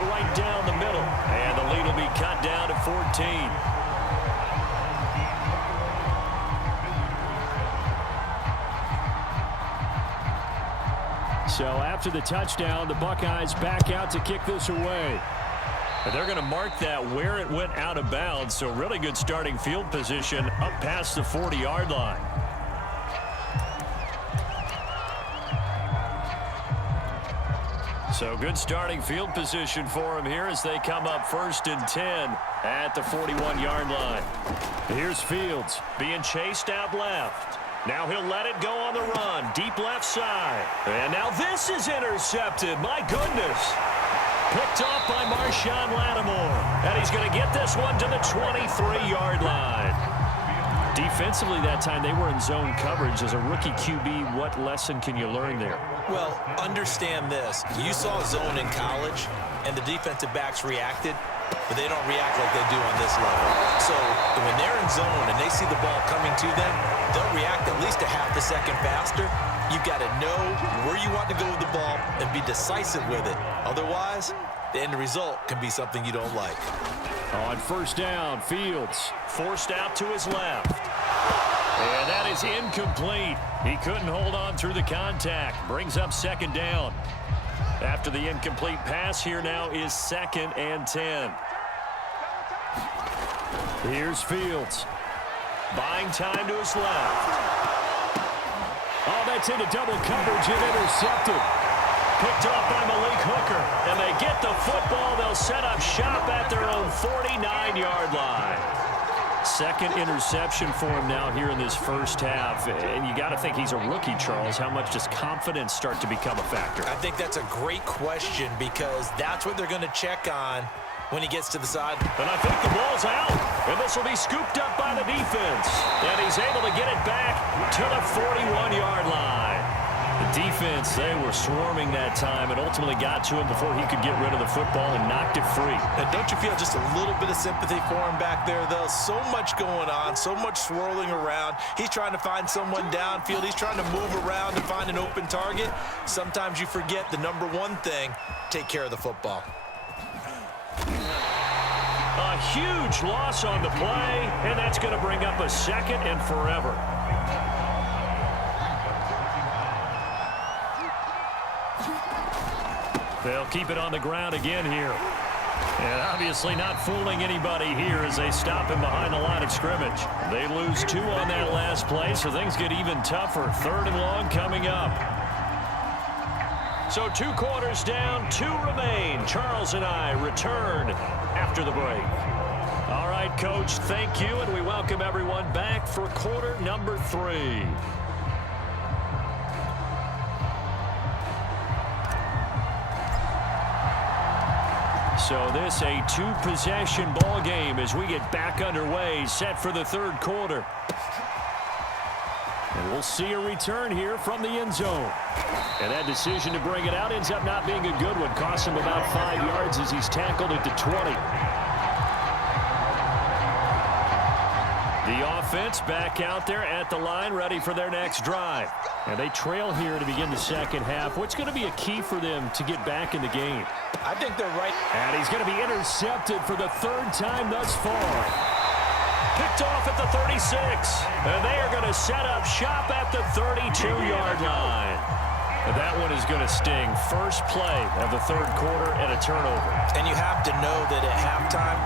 it right down the middle. And the lead will be cut down to 14. So after the touchdown, the Buckeyes back out to kick this away. And they're going to mark that where it went out of bounds. So really good starting field position up past the 40-yard line. So good starting field position for him here as they come up 1st and 10 at the 41-yard line. Here's Fields being chased out left. Now he'll let it go on the run. Deep left side. And now this is intercepted. My goodness. Picked off by Marshawn Lattimore. And he's going to get this one to the 23-yard line. Defensively that time, they were in zone coverage. As a rookie QB, what lesson can you learn there? Well, understand this. You saw zone in college, and the defensive backs reacted, but they don't react like they do on this level. So when they're in zone and they see the ball coming to them, they'll react at least a half a second faster. You've got to know where you want to go with the ball and be decisive with it. Otherwise, the end result can be something you don't like. On 1st down, Fields forced out to his left. And that is incomplete. He couldn't hold on through the contact. Brings up 2nd down. After the incomplete pass, here now is 2nd and 10. Here's Fields. Buying time to his left. Oh, that's into double coverage and intercepted. Picked off by Malik Hooker. And they get the football. They'll set up shop at their own 49-yard line. 2nd interception for him now here in this first half. And you got to think he's a rookie, Charles. How much does confidence start to become a factor? I think that's a great question because that's what they're going to check on when he gets to the side. And I think the ball's out. And this will be scooped up by the defense. And he's able to get it back to the 41-yard line. The defense, they were swarming that time and ultimately got to him before he could get rid of the football and knocked it free. And don't you feel just a little bit of sympathy for him back there, though? So much going on, so much swirling around. He's trying to find someone downfield. He's trying to move around to find an open target. Sometimes you forget the number one thing, take care of the football. A huge loss on the play, and that's going to bring up a 2nd and forever. They'll keep it on the ground again here. And obviously not fooling anybody here as they stop him behind the line of scrimmage. They lose 2 on that last play, so things get even tougher. 3rd and long coming up. So 2 quarters down, 2 remain. Charles and I return after the break. All right, Coach, thank you, and we welcome everyone back for quarter number 3. So this a 2-possession ball game as we get back underway, set for the 3rd quarter. And we'll see a return here from the end zone. And that decision to bring it out ends up not being a good one. Costs him about 5 yards as he's tackled at the 20. The offense back out there at the line, ready for their next drive. And they trail here to begin the 2nd half. What's going to be a key for them to get back in the game? I think they're right. And he's going to be intercepted for the 3rd time thus far. Picked off at the 36. And they are going to set up shop at the 32-yard line. And that one is going to sting. First play of the 3rd quarter and a turnover. And you have to know that at halftime,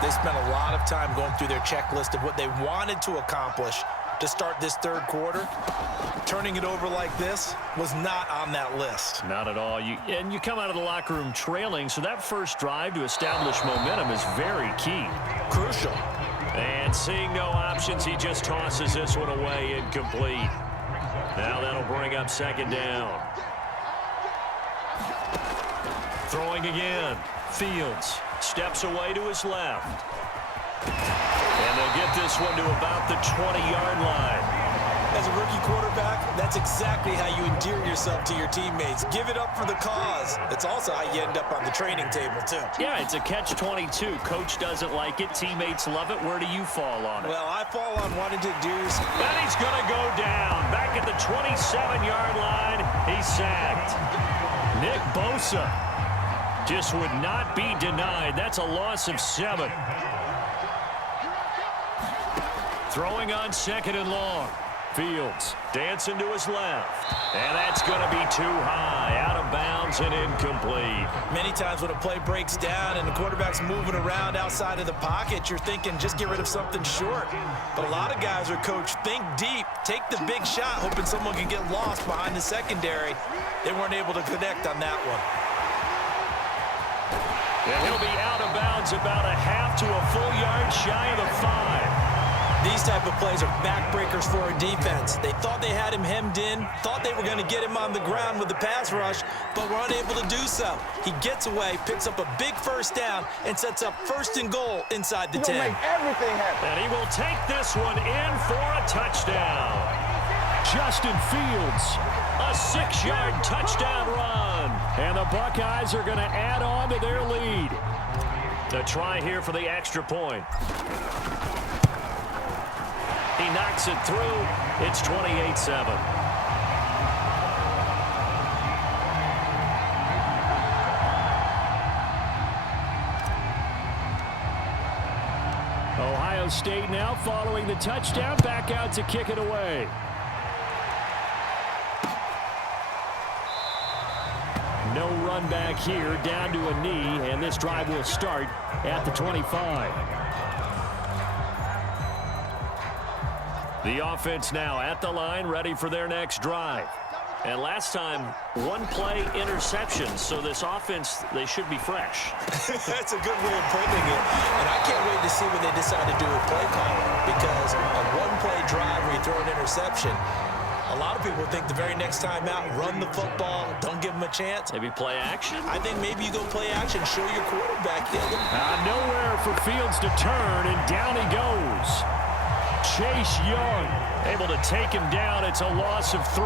they spent a lot of time going through their checklist of what they wanted to accomplish to start this 3rd quarter. Turning it over like this was not on that list. Not at all. And you come out of the locker room trailing, so that first drive to establish momentum is very key. Crucial. And seeing no options, he just tosses this one away, incomplete. Now that'll bring up 2nd down. Throwing again. Fields steps away to his left. And they'll get this one to about the 20-yard line. As a rookie quarterback, that's exactly how you endear yourself to your teammates. Give it up for the cause. It's also how you end up on the training table, too. Yeah, it's a catch-22. Coach doesn't like it. Teammates love it. Where do you fall on it? Well, I fall on wanting to do... And he's going to go down. Back at the 27-yard line, he's sacked. Nick Bosa just would not be denied. That's a loss of 7. Throwing on 2nd and long. Fields dancing to his left. And that's going to be too high. Out of bounds and incomplete. Many times when a play breaks down and the quarterback's moving around outside of the pocket, you're thinking just get rid of something short. But a lot of guys are coached, think deep, take the big shot, hoping someone can get lost behind the secondary. They weren't able to connect on that one. And he'll be out of bounds about a half to a full yard shy of the 5. These type of plays are backbreakers for a defense. They thought they had him hemmed in, thought they were going to get him on the ground with the pass rush, but were unable to do so. He gets away, picks up a big first down, and sets up 1st and goal inside the 10. Make everything happen. And he will take this one in for a touchdown. Justin Fields, a 6-yard touchdown run. And the Buckeyes are going to add on to their lead. A try here for the extra point. He knocks it through. It's 28-7. Ohio State now following the touchdown, back out to kick it away. No run back here, down to a knee, and this drive will start at the 25. The offense now at the line, ready for their next drive. And last time, 1-play interception, so this offense, they should be fresh. That's a good way of putting it. And I can't wait to see what they decide to do with play calling, because a 1-play drive where you throw an interception, a lot of people think the very next time out, run the football, don't give them a chance. Maybe play action? I think maybe you go play action, show your quarterback the other. Nowhere for Fields to turn, and down he goes. Chase Young able to take him down. It's a loss of 3.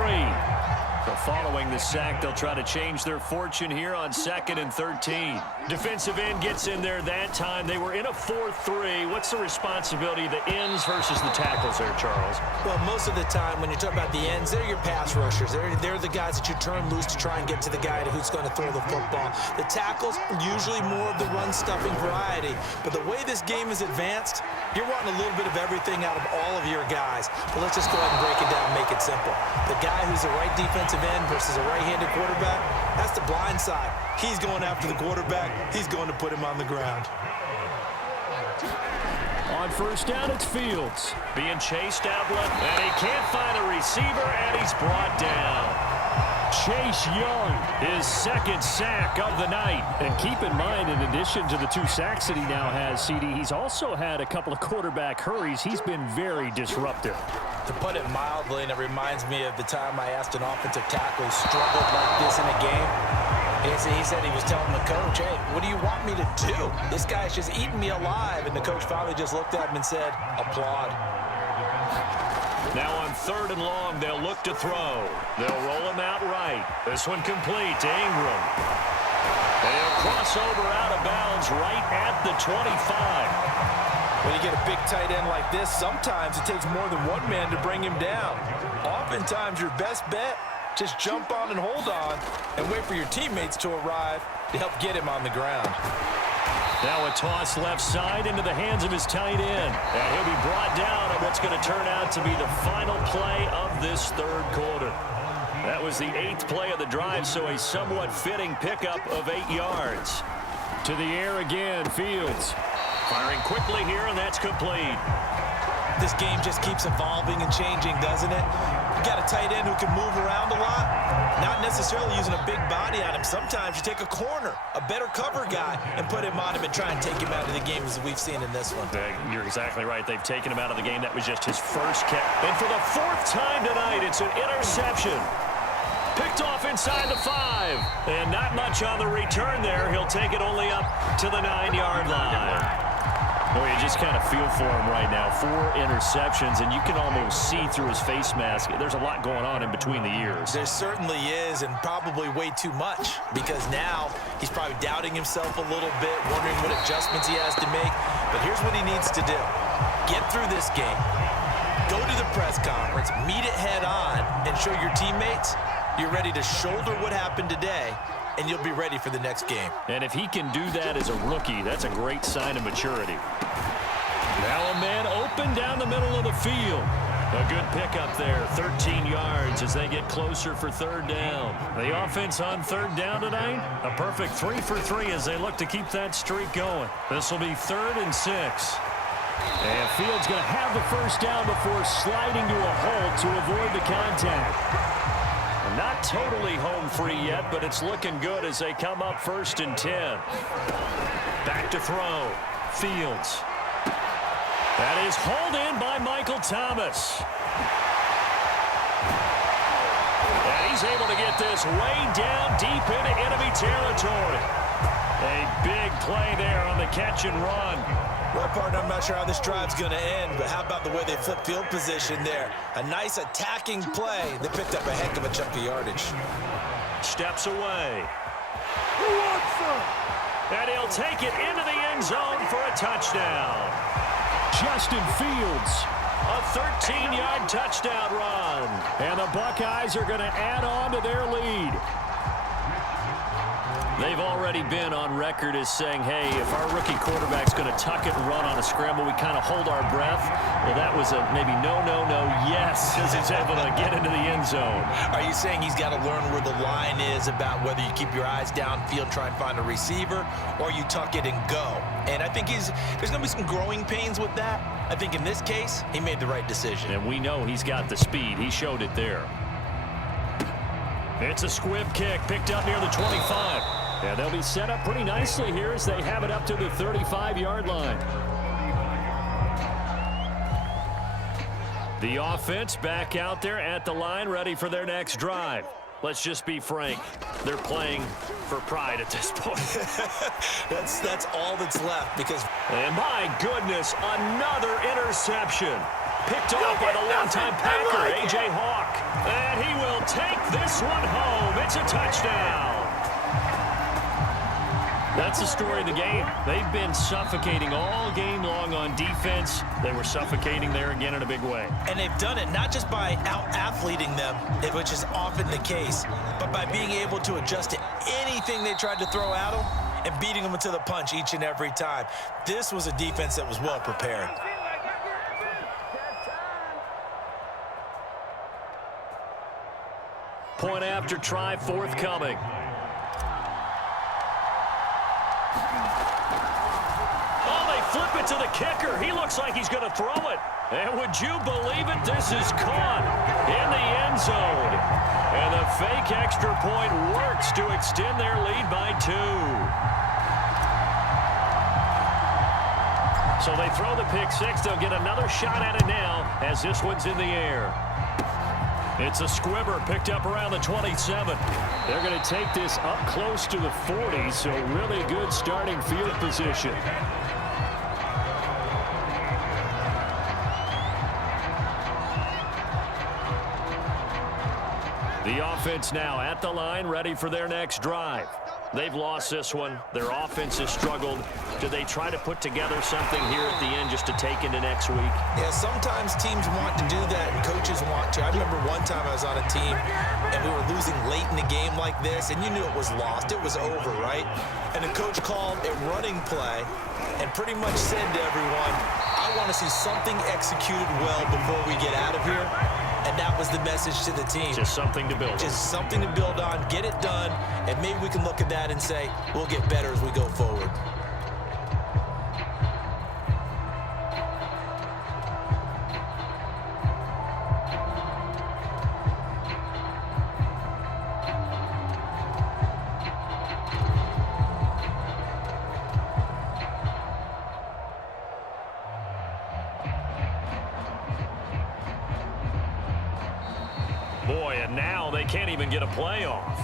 But following the sack, they'll try to change their fortune here on 2nd and 13. Defensive end gets in there that time. They were in a 4-3. What's the responsibility of the ends versus the tackles there, Charles? Well, most of the time when you talk about the ends, they're your pass rushers. They're the guys that you turn loose to try and get to the guy who's going to throw the football. The tackles, usually more of the run-stuffing variety. But the way this game is advanced, you're wanting a little bit of everything out of all of your guys. But let's just go ahead and break it down and make it simple. The guy who's the right defensive end versus a right-handed quarterback, that's the blind side. He's going after the quarterback. He's going to put him on the ground. On 1st down, it's Fields being chased out left, and he can't find a receiver, and he's brought down. Chase Young, his 2nd sack of the night. And keep in mind, in addition to the 2 sacks that he now has, CD, he's also had a couple of quarterback hurries. He's been very disruptive. To put it mildly, and it reminds me of the time I asked an offensive tackle who struggled like this in a game. He said he was telling the coach, hey, what do you want me to do? This guy's just eating me alive. And the coach finally just looked at him and said, applaud. Now on 3rd and long, they'll look to throw. They'll roll him out right. This one complete to Ingram. And he'll cross over out of bounds right at the 25. When you get a big tight end like this, sometimes it takes more than one man to bring him down. Oftentimes, your best bet, just jump on and hold on and wait for your teammates to arrive to help get him on the ground. Now a toss left side into the hands of his tight end. And he'll be brought down on what's going to turn out to be the final play of this 3rd quarter. That was the 8th play of the drive, so a somewhat fitting pickup of 8 yards. To the air again, Fields. Firing quickly here, and that's complete. This game just keeps evolving and changing, doesn't it? You got a tight end who can move around a lot, not necessarily using a big body on him. Sometimes you take a corner, a better cover guy, and put him on him and try and take him out of the game, as we've seen in this one. You're exactly right. They've taken him out of the game. That was just his first catch. And for the 4th time tonight, it's an interception. Picked off inside the 5. And not much on the return there. He'll take it only up to the 9-yard line. Well, you just kind of feel for him right now. 4 interceptions, and you can almost see through his face mask. There's a lot going on in between the ears. There certainly is, and probably way too much, because now he's probably doubting himself a little bit, wondering what adjustments he has to make. But here's what he needs to do. Get through this game. Go to the press conference, meet it head on, and show your teammates you're ready to shoulder what happened today and you'll be ready for the next game. And if he can do that as a rookie, that's a great sign of maturity. Now a man open down the middle of the field. A good pickup there, 13 yards as they get closer for third down. The offense on third down tonight, a perfect 3 for 3 as they look to keep that streak going. This will be 3rd and 6. And Fields going to have the first down before sliding to a halt to avoid the contact. Not totally home free yet, but it's looking good as they come up 1st and 10. Back to throw. Fields. That is hauled in by Michael Thomas. And he's able to get this way down deep into enemy territory. A big play there on the catch and run. Well, partner, I'm not sure how this drive's going to end, but how about the way they flip field position there? A nice attacking play. They picked up a heck of a chunk of yardage. Steps away. And he'll take it into the end zone for a touchdown. Justin Fields, a 13-yard touchdown run. And the Buckeyes are going to add on to their lead. They've already been on record as saying, hey, if our rookie quarterback's going to tuck it and run on a scramble, we kind of hold our breath. Well, that was a maybe no, yes, as he's able to get into the end zone. Are you saying he's got to learn where the line is about whether you keep your eyes downfield, try and find a receiver, or you tuck it and go? And I think there's going to be some growing pains with that. I think in this case, he made the right decision. And we know he's got the speed. He showed it there. It's a squib kick picked up near the 25. Yeah, they'll be set up pretty nicely here as they have it up to the 35-yard line. The offense back out there at the line, ready for their next drive. Let's just be frank. They're playing for pride at this point. That's all that's left because... And my goodness, another interception. Picked off by the longtime Packer, A.J. Hawk. And he will take this one home. It's a touchdown. That's the story of the game. They've been suffocating all game long on defense. They were suffocating there again in a big way. And they've done it not just by out-athleting them, which is often the case, but by being able to adjust to anything they tried to throw at them and beating them to the punch each and every time. This was a defense that was well prepared. Point after try forthcoming. Flip it to the kicker. He looks like he's going to throw it. And would you believe it? This is caught in the end zone. And the fake extra point works to extend their lead by 2. So they throw the pick six. They'll get another shot at it now as this one's in the air. It's a squibber picked up around the 27. They're going to take this up close to the 40, so really good starting field position. The offense now at the line, ready for their next drive. They've lost this one. Their offense has struggled. Do they try to put together something here at the end just to take into next week? Yeah, sometimes teams want to do that and coaches want to. I remember one time I was on a team and we were losing late in the game like this, and you knew it was lost. It was over, right? And the coach called a running play and pretty much said to everyone, I want to see something executed well before we get out of here. And that was the message to the team. Just something to build on. Just something to build on, get it done, and maybe we can look at that and say, we'll get better as we go forward. Boy, and now they can't even get a playoff.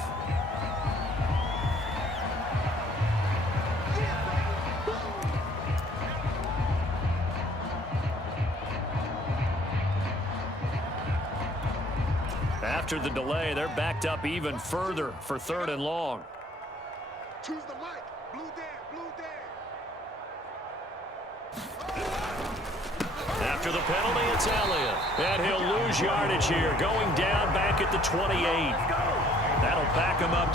After the delay, they're backed up even further for 3rd and long. Choose the mic. Blue there, blue there. After the penalty, it's Elliott. And he'll lose yardage here, going down back at the 28. That'll back him up.